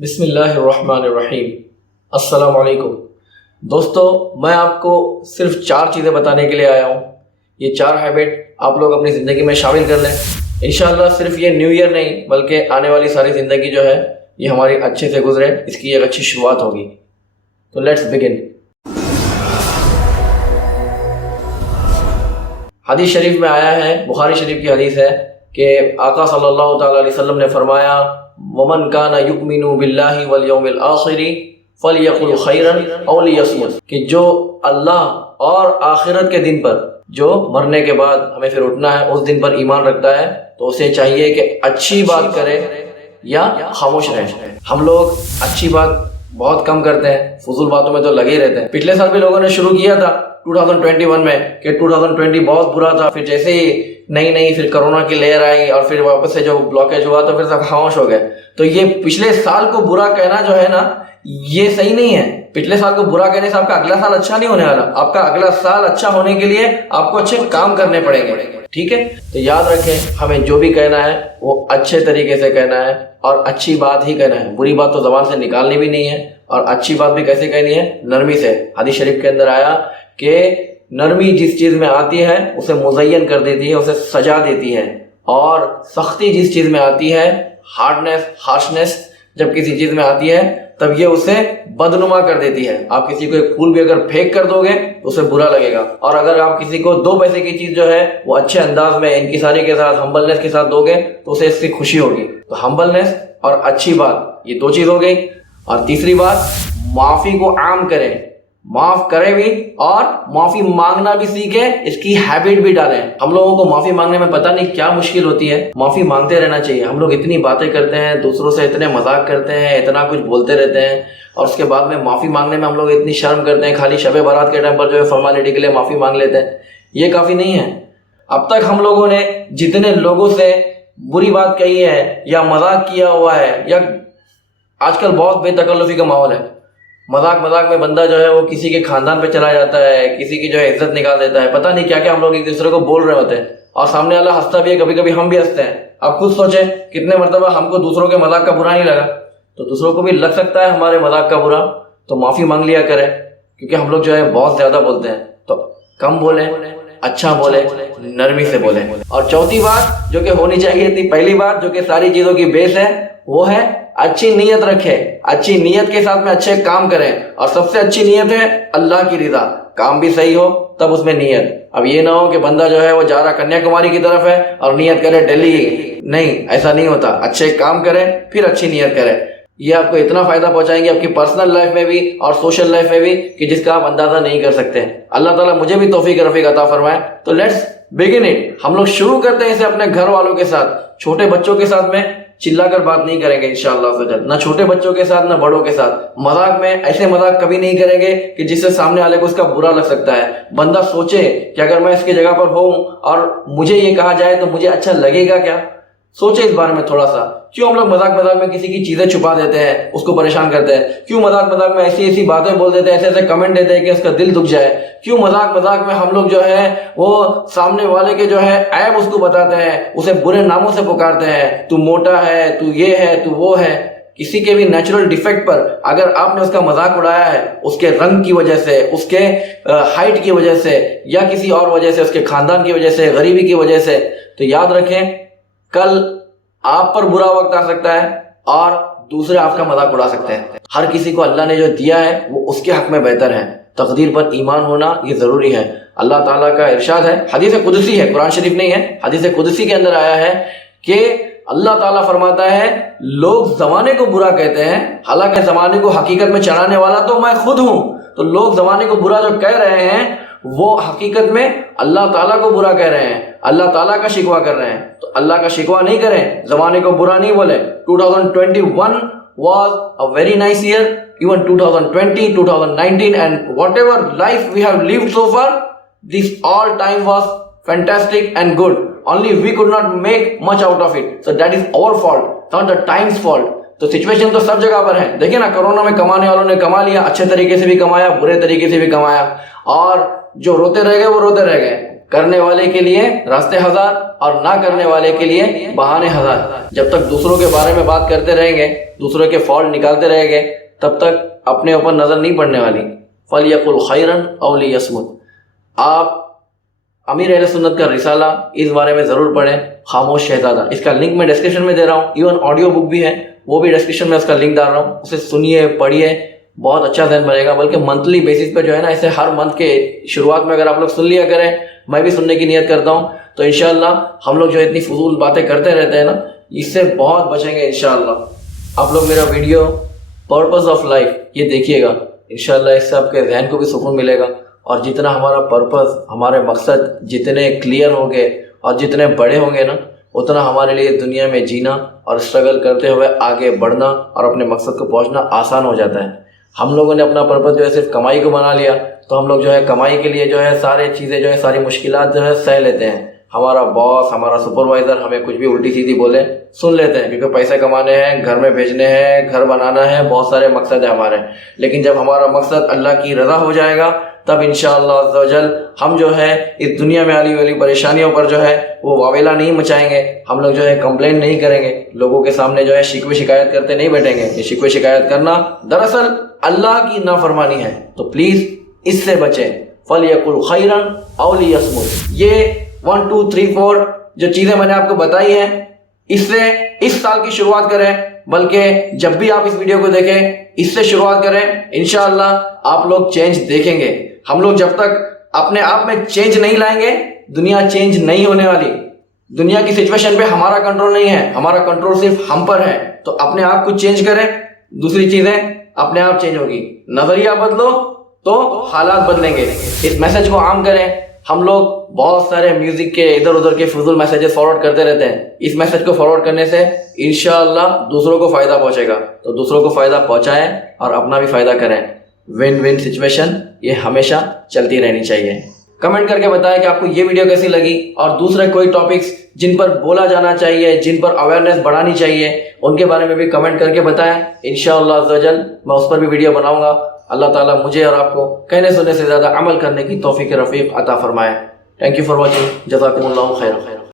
بسم اللہ الرحمن الرحیم۔ السلام علیکم دوستو، میں آپ کو صرف 4 چیزیں بتانے کے لیے آیا ہوں۔ یہ 4 ہیبٹ آپ لوگ اپنی زندگی میں شامل کر لیں انشاءاللہ۔ صرف یہ نیو ایئر نہیں بلکہ آنے والی ساری زندگی جو ہے یہ ہماری اچھے سے گزرے، اس کی ایک اچھی شروعات ہوگی۔ تو لیٹس بگن۔ حدیث شریف میں آیا ہے، بخاری شریف کی حدیث ہے کہ آقا صلی اللہ تعالیٰ علیہ وسلم نے فرمایا وَمَنْ كَانَ يُؤْمِنُ بِاللَّهِ وَالْيَوْمِ الْآخِرِ فَلْيَقُلْ خَيْرًا أَوْ لِيَصْمُتْ، کہ جو اللہ اور آخرت کے دن پر، جو مرنے کے بعد ہمیں پھر اٹھنا ہے، اس دن پر ایمان رکھتا ہے تو اسے چاہیے کہ اچھی بات کرے یا خاموش رہے۔ ہم لوگ اچھی بات بہت کم کرتے ہیں، فضول باتوں میں تو لگے ہی رہتے ہیں۔ پچھلے سال بھی لوگوں نے شروع کیا تھا 2021 میں کہ 2020 بہت برا تھا، پھر جیسے ہی نئی پھر کرونا کی لہر آئی اور پھر واپس سے جو بلاکیج ہوا تو پھر سب خاموش ہو گئے۔ تو یہ پچھلے سال کو برا کہنا جو ہے نا، یہ صحیح نہیں ہے۔ پچھلے سال کو برا کہنے سے آپ کا اگلا سال اچھا نہیں ہونے والا۔ آپ کا اگلا سال اچھا ہونے کے لیے آپ کو اچھے کام کرنے پڑیں گے، ٹھیک ہے؟ تو یاد رکھیں، ہمیں جو بھی کہنا ہے وہ اچھے طریقے سے کہنا ہے اور اچھی بات ہی کہنا ہے۔ بری بات تو زبان سے نکالنی بھی نہیں ہے، اور اچھی بات بھی کیسے کہنی ہے؟ نرمی سے۔ حدیث شریف کے اندر آیا کہ نرمی جس چیز میں آتی ہے اسے مزین کر دیتی ہے، اسے سجا دیتی ہے، اور سختی جس چیز میں آتی ہے، ہارشنس جب کسی چیز میں آتی ہے تب یہ اسے بدنما کر دیتی ہے۔ آپ کسی کو ایک پھول بھی اگر پھینک کر دو گے تو اسے برا لگے گا، اور اگر آپ کسی کو 2 پیسے کی چیز جو ہے وہ اچھے انداز میں انکساری کے ساتھ، ہمبلنس کے ساتھ دو گے تو اسے اس کی خوشی ہوگی۔ تو ہمبلنس اور اچھی بات، یہ 2 چیز ہو گئی۔ اور تیسری بات، معافی کو عام کریں، معاف کریں بھی اور معافی مانگنا بھی سیکھیں، اس کی ہیبٹ بھی ڈالیں۔ ہم لوگوں کو معافی مانگنے میں پتہ نہیں کیا مشکل ہوتی ہے۔ معافی مانگتے رہنا چاہیے۔ ہم لوگ اتنی باتیں کرتے ہیں، دوسروں سے اتنے مذاق کرتے ہیں، اتنا کچھ بولتے رہتے ہیں، اور اس کے بعد میں معافی مانگنے میں ہم لوگ اتنی شرم کرتے ہیں، خالی شب برات کے ٹائم پر جو ہے فارمیلٹی کے لیے معافی مانگ لیتے ہیں۔ یہ کافی نہیں ہے۔ اب تک ہم لوگوں نے جتنے لوگوں سے بری بات کہی ہے یا مذاق کیا ہوا ہے، یا آج کل بہت بے تکلفی کا ماحول ہے، مذاق میں بندہ جو ہے وہ کسی کے خاندان پہ چلا جاتا ہے، کسی کی جو ہے عزت نکال دیتا ہے، پتہ نہیں کیا کیا ہم لوگ ایک دوسرے کو بول رہے ہوتے ہیں، اور سامنے والا ہنستا بھی ہے، کبھی کبھی ہم بھی ہنستے ہیں۔ آپ خود سوچیں کتنے مرتبہ ہم کو دوسروں کے مذاق کا برا نہیں لگا، تو دوسروں کو بھی لگ سکتا ہے ہمارے مذاق کا برا۔ تو معافی مانگ لیا کریں، کیونکہ ہم لوگ جو ہے بہت زیادہ بولتے ہیں۔ تو کم بولیں، اچھا بولیں، نرمی سے بولیں۔ اور چوتھی بات جو کہ ہونی چاہیے تھی، پہلی بات جو کہ ساری چیزوں کی بیس ہے، وہ ہے اچھی نیت رکھے۔ اچھی نیت کے ساتھ میں اچھے کام کریں، اور سب سے اچھی نیت ہے اللہ کی رضا۔ کام بھی صحیح ہو تب اس میں نیت۔ اب یہ نہ ہو کہ بندہ جو ہے وہ جا رہا کنیا کماری کی طرف ہے اور نیت کرے دلی کی، نہیں، ایسا نہیں ہوتا۔ اچھے کام کریں پھر اچھی نیت کریں۔ یہ آپ کو اتنا فائدہ پہنچائیں گے آپ کی پرسنل لائف میں بھی اور سوشل لائف میں بھی کہ جس کا آپ اندازہ نہیں کر سکتے۔ اللہ تعالیٰ مجھے بھی توفیق رفیق عطا فرمائے۔ تو لیٹس بگن اٹ۔ ہم لوگ شروع کرتے ہیں اسے اپنے گھر والوں کے ساتھ۔ چھوٹے بچوں کے ساتھ میں چلا کر بات نہیں کریں گے انشاءاللہ، نہ چھوٹے بچوں کے ساتھ نہ بڑوں کے ساتھ۔ مذاق میں ایسے مذاق کبھی نہیں کریں گے کہ جس سے سامنے والے کو اس کا برا لگ سکتا ہے۔ بندہ سوچے کہ اگر میں اس کی جگہ پر ہوں اور مجھے یہ کہا جائے تو مجھے اچھا لگے گا کیا؟ سوچے اس بارے میں تھوڑا سا۔ کیوں ہم لوگ مذاق میں کسی کی چیزیں چھپا دیتے ہیں، اس کو پریشان کرتے ہیں؟ کیوں مذاق میں ایسی باتیں بول دیتے ہیں، ایسے کمنٹ دیتے ہیں کہ اس کا دل دکھ جائے؟ کیوں مذاق میں ہم لوگ جو ہے وہ سامنے والے کے جو ہے عیب اس کو بتاتے ہیں، اسے برے ناموں سے پکارتے ہیں، تو موٹا ہے، تو یہ ہے، تو وہ ہے؟ کسی کے بھی نیچرل ڈیفیکٹ پر اگر آپ نے اس کا مذاق اڑایا ہے، اس کے رنگ کی وجہ سے، اس کے ہائٹ کی وجہ سے، یا کسی اور وجہ سے، اس کے خاندان کی وجہ سے، غریبی کی وجہ سے، تو یاد رکھیں کل آپ پر برا وقت آ سکتا ہے اور دوسرے آپ کا مذاق اڑا سکتے ہیں۔ ہر کسی کو اللہ نے جو دیا ہے وہ اس کے حق میں بہتر ہے۔ تقدیر پر ایمان ہونا یہ ضروری ہے۔ اللہ تعالیٰ کا ارشاد ہے، حدیث قدسی ہے، قرآن شریف نہیں ہے، حدیث قدسی کے اندر آیا ہے کہ اللہ تعالیٰ فرماتا ہے لوگ زمانے کو برا کہتے ہیں، حالانکہ زمانے کو حقیقت میں چلانے والا تو میں خود ہوں۔ تو لوگ زمانے کو برا جو کہہ رہے ہیں وہ حقیقت میں اللہ تعالیٰ کو برا کہہ رہے ہیں، اللہ تعالیٰ کا شکوہ کر رہے ہیں۔ تو اللہ کا شکوہ نہیں کریں، زمانے کو برا نہیں بولیں۔ 2021 was a very nice year, even 2020, 2019 and whatever life we have lived so far, this all time was fantastic and good. Only we could not make much out of it. So that is our fault, not the time's fault. تو situation تو سب جگہ پر ہے۔ دیکھیں نا، corona میں کمانے والوں نے کما لیا، اچھے طریقے سے بھی کمایا، برے طریقے سے بھی کمایا، اور جو روتے رہ گئے وہ روتے رہ گئے۔ کرنے والے کے لیے راستے ہزار اور نہ کرنے والے کے لیے بہانے ہزار. جب تک دوسروں کے بارے میں بات کرتے رہیں گے, دوسروں کے فالٹ نکالتے رہیں گے, تب تک اپنے اوپر نظر نہیں پڑنے والی. فَلْيَقُلْ خَيْرًا أَوْ لِيَصْمُتْ. آپ امیر اہل سنت کا رسالہ اس بارے میں ضرور پڑھیں, خاموش شہزادہ. اس کا لنک میں ڈسکرپشن میں دے رہا ہوں, ایون آڈیو بک بھی ہے, وہ بھی ڈسکرپشن میں اس کا لنک ڈال رہا ہوں. اسے سنیے, پڑھیے, بہت اچھا ذہن بنے گا. بلکہ منتھلی بیسس پہ جو ہے نا, اسے ہر منتھ کے شروعات میں اگر آپ لوگ سن لیا کریں, میں بھی سننے کی نیت کرتا ہوں, تو انشاءاللہ ہم لوگ جو اتنی فضول باتیں کرتے رہتے ہیں نا, اس سے بہت بچیں گے انشاءاللہ. آپ لوگ میرا ویڈیو پرپز آف لائف یہ دیکھیے گا, انشاءاللہ اس سے آپ کے ذہن کو بھی سکون ملے گا. اور جتنا ہمارا پرپز, ہمارے مقصد جتنے کلیئر ہوں گے اور جتنے بڑے ہوں گے نا, اتنا ہمارے لیے دنیا میں جینا اور اسٹرگل کرتے ہوئے آگے بڑھنا اور اپنے مقصد کو پہنچنا آسان ہو جاتا ہے. ہم لوگوں نے اپنا پرپز جو ہے صرف کمائی کو بنا لیا, تو ہم لوگ جو ہے کمائی کے لیے جو ہے سارے چیزیں جو ہے ساری مشکلات جو ہے سہ لیتے ہیں. ہمارا باس, ہمارا سپروائزر ہمیں کچھ بھی الٹی سیدھی بولے سن لیتے ہیں, کیونکہ پیسے کمانے ہیں, گھر میں بھیجنے ہیں, گھر بنانا ہے, بہت سارے مقصد ہیں ہمارے. لیکن جب ہمارا مقصد اللہ کی رضا ہو جائے گا, تب انشاءاللہ عز و جل ہم جو ہے اس دنیا میں آنے والی پریشانیوں پر جو ہے وہ واویلا نہیں مچائیں گے. ہم لوگ جو ہے کمپلین نہیں کریں گے, لوگوں کے سامنے جو ہے شکوے شکایت کرتے نہیں بیٹھیں گے. یہ شکوے شکایت کرنا دراصل اللہ کی نافرمانی ہے, تو پلیز اس سے بچیں. فَلْيَقُلْ خَيْرًا أَوْ لِيَصْمُتْ. یہ 1 2 3 4 جو چیزیں میں نے آپ کو بتائی ہیں, اس سے اس سال کی شروعات کریں. بلکہ جب بھی آپ اس ویڈیو کو دیکھیں, اس سے شروعات کریں. انشاءاللہ آپ لوگ چینج دیکھیں گے. ہم لوگ جب تک اپنے آپ میں چینج نہیں لائیں گے, دنیا چینج نہیں ہونے والی. دنیا کی سچویشن پہ ہمارا کنٹرول نہیں ہے, ہمارا کنٹرول صرف ہم پر ہے. تو اپنے آپ کو چینج کریں, دوسری چیزیں اپنے آپ چینج ہوگی. نظریہ بدلو تو حالات بدلیں گے. اس میسج کو عام کریں. ہم لوگ بہت سارے میوزک کے ادھر ادھر کے فضول میسیجز فارورڈ کرتے رہتے ہیں. اس میسج کو فارورڈ کرنے سے انشاءاللہ دوسروں کو فائدہ پہنچے گا. تو دوسروں کو فائدہ پہنچائیں اور اپنا بھی فائدہ کریں. ون ون سچویشن یہ ہمیشہ چلتی رہنی چاہیے. کمنٹ کر کے بتائیں کہ آپ کو یہ ویڈیو کیسی لگی, اور دوسرے کوئی ٹاپکس جن پر بولا جانا چاہیے, جن پر اویئرنیس بڑھانی چاہیے, ان کے بارے میں بھی کمنٹ کر کے بتائیں. انشاءاللہ عز و جل میں اس پر بھی ویڈیو بناؤں گا. اللہ تعالیٰ مجھے اور آپ کو کہنے سننے سے زیادہ عمل کرنے کی توفیق رفیق عطا فرمائے. Thank you for watching. جزاکم اللہ خیر.